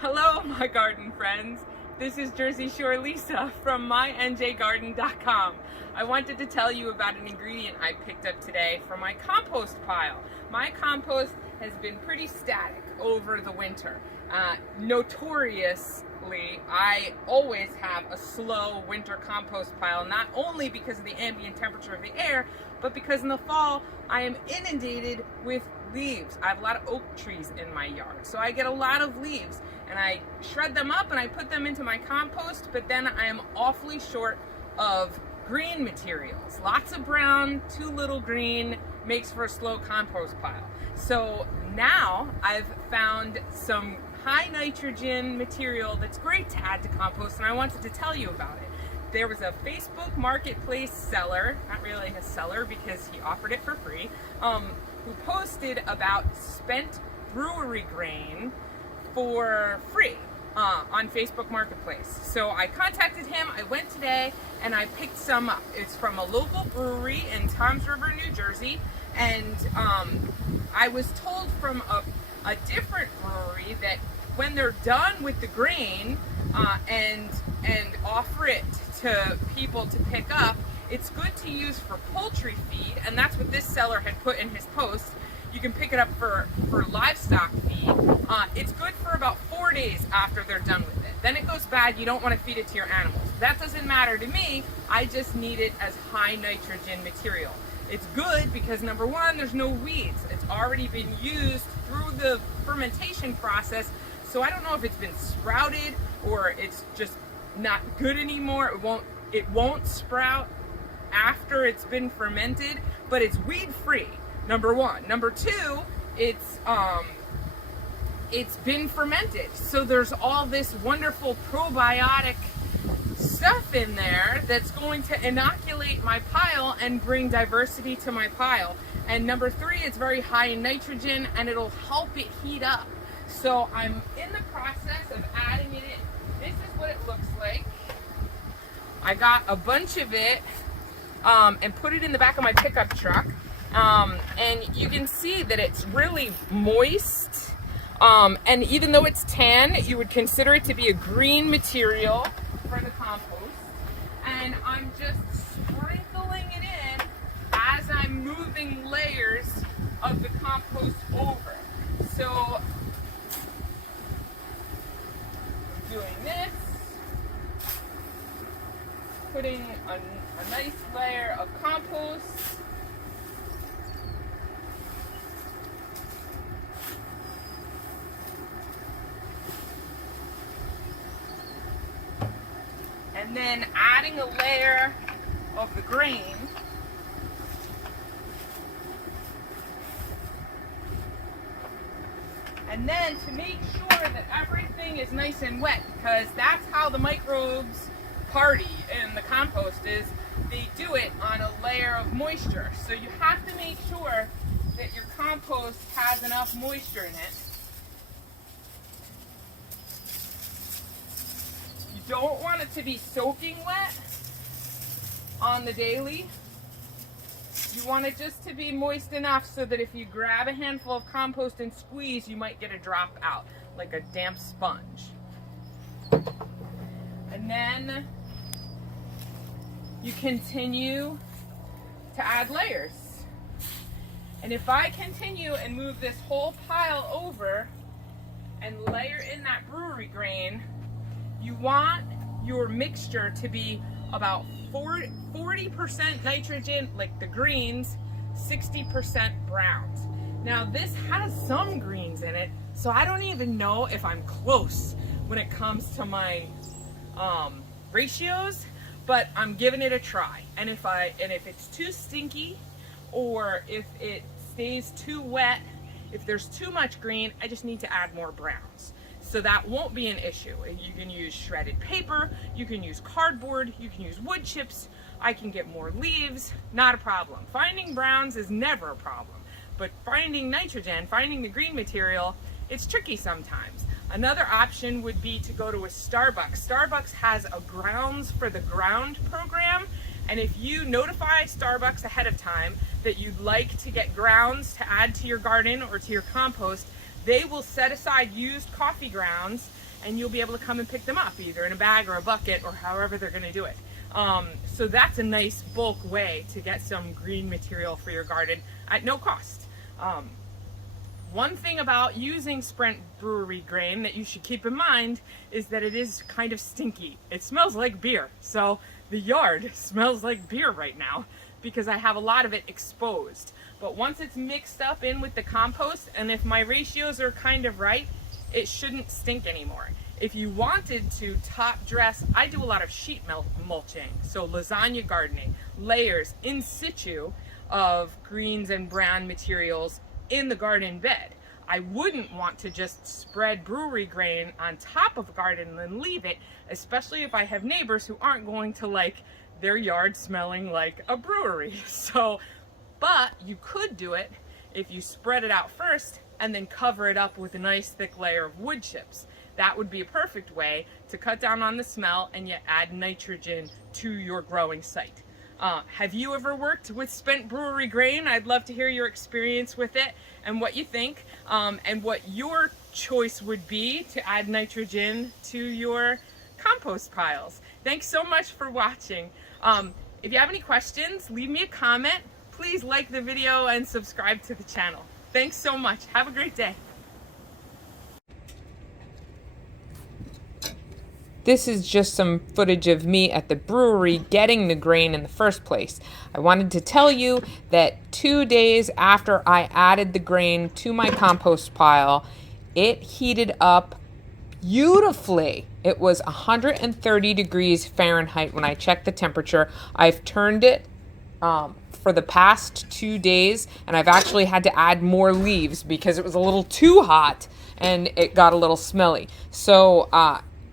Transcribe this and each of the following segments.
Hello, my garden friends. This is Jersey Shore Lisa from MyNJGarden.com. I wanted to tell you about an ingredient I picked up today for my compost pile. My compost has been pretty static over the winter. Notoriously, I always have a slow winter compost pile, not only because of the ambient temperature of the air, but because in the fall I am inundated with leaves. I have a lot of oak trees in my yard, so I get a lot of leaves, and I shred them up and I put them into my compost, but then I am awfully short of green materials. Lots of brown, too little green, makes for a slow compost pile. So now I've found some high nitrogen material that's great to add to compost, and I wanted to tell you about it. There was a Facebook Marketplace seller, not really a seller because he offered it for free, who posted about spent brewery grain for free on Facebook Marketplace. So I contacted him, I went today, and I picked some up. It's from a local brewery in Toms River, New Jersey, and I was told from a different brewery that when they're done with the grain and offer it to people to pick up, it's good to use for poultry feed, and that's what this seller had put in his post. You can pick it up for livestock feed. It's good for about 4 days after they're done with it. Then it goes bad, you don't want to feed it to your animals. That doesn't matter to me, I just need it as high nitrogen material. It's good because number one, there's no weeds. It's already been used through the fermentation process, so I don't know if it's been sprouted or it's just not good anymore. It won't sprout after it's been fermented, but it's weed free, number one. Number two, it's been fermented, so there's all this wonderful probiotic stuff in there that's going to inoculate my pile and bring diversity to my pile. And number three, it's very high in nitrogen and it'll help it heat up. So I'm in the process of adding it in. This is what it looks like. I got a bunch of it and put it in the back of my pickup truck, and you can see that it's really moist, and even though it's tan, you would consider it to be a green material for the compost. And I'm just sprinkling it in as I'm moving layers of the compost over. So I'm doing this, putting a nice layer of compost, and then adding a layer of the grain. And then to make sure that everything is nice and wet, because that's how the microbes party in the compost, is they do it on a layer of moisture. So you have to make sure that your compost has enough moisture in it. You don't want it to be soaking wet on the daily. You want it just to be moist enough so that if you grab a handful of compost and squeeze, you might get a drop out, like a damp sponge. And then you continue to add layers. And if I continue and move this whole pile over and layer in that brewery grain, you want your mixture to be about 40% nitrogen, like the greens, 60% browns. Now this has some greens in it, so I don't even know if I'm close when it comes to my ratios, but I'm giving it a try. And if it's too stinky, or if it stays too wet, if there's too much green, I just need to add more browns. So that won't be an issue. You can use shredded paper, you can use cardboard, you can use wood chips, I can get more leaves, not a problem. Finding browns is never a problem, but finding nitrogen, finding the green material, it's tricky sometimes. Another option would be to go to a Starbucks. Starbucks has a Grounds for the Ground program, and if you notify Starbucks ahead of time that you'd like to get grounds to add to your garden or to your compost, they will set aside used coffee grounds and you'll be able to come and pick them up either in a bag or a bucket or however they're going to do it. So that's a nice bulk way to get some green material for your garden at no cost. One thing about using Sprint Brewery grain that you should keep in mind is that it is kind of stinky. It smells like beer. So the yard smells like beer right now because I have a lot of it exposed. But once it's mixed up in with the compost, and if my ratios are kind of right, it shouldn't stink anymore. If you wanted to top dress, I do a lot of sheet mulching. So lasagna gardening, layers in situ of greens and brown materials in the garden bed. I wouldn't want to just spread brewery grain on top of a garden and then leave it, especially if I have neighbors who aren't going to like their yard smelling like a brewery. But you could do it if you spread it out first and then cover it up with a nice thick layer of wood chips. That would be a perfect way to cut down on the smell and yet add nitrogen to your growing site. Have you ever worked with spent brewery grain? I'd love to hear your experience with it and what you think, and what your choice would be to add nitrogen to your compost piles. Thanks so much for watching. If you have any questions, leave me a comment. Please like the video and subscribe to the channel. Thanks so much. Have a great day. This is just some footage of me at the brewery getting the grain in the first place. I wanted to tell you that 2 days after I added the grain to my compost pile, it heated up beautifully. It was 130 degrees Fahrenheit when I checked the temperature. I've turned it for the past 2 days, and I've actually had to add more leaves because it was a little too hot and it got a little smelly. So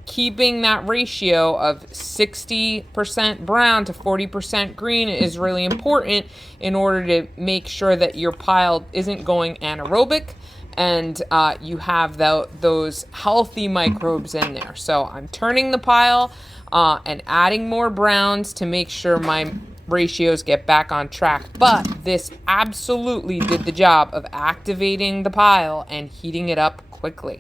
keeping that ratio of 60% brown to 40% green is really important in order to make sure that your pile isn't going anaerobic and you have those healthy microbes in there. So I'm turning the pile and adding more browns to make sure my ratios get back on track. But this absolutely did the job of activating the pile and heating it up quickly.